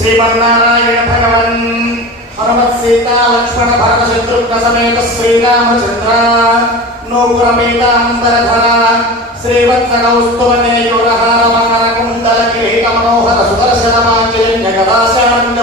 श्रीमन्नारायण भगवन् हनुमत् सीता लक्ष्मण भरत शत्रुघ्न समेत श्रीरामचंद्र नूपुरपीताम्बरधर श्रीवत्सकौस्तुभनेयुरहार मकरकुण्डल किरीट मनोहर सुदर्शन माञ्जन्य गदाशाण्ड